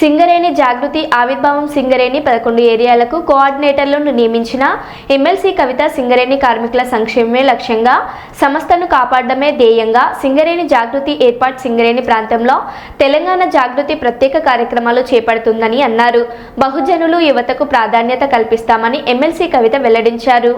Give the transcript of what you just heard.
సింగరేణి జాగృతి ఆవిర్భావం సింగరేణి 11 ఏరియాలకు కోఆర్డినేటర్లను నియమించిన ఎమ్మెల్సీ కవిత సింగరేణి కార్మికుల సంక్షేమమే లక్ష్యంగా సంస్థను కాపాడడమే ధ్యేయంగా సింగరేణి జాగృతి ఏర్పాటు సింగరేణి ప్రాంతంలో తెలంగాణ జాగృతి ప్రత్యేక కార్యక్రమాలు చేపడుతుందని అన్నారు. బహుజనులు యువతకు ప్రాధాన్యత కల్పిస్తామని ఎమ్మెల్సీ కవిత వెల్లడించారు.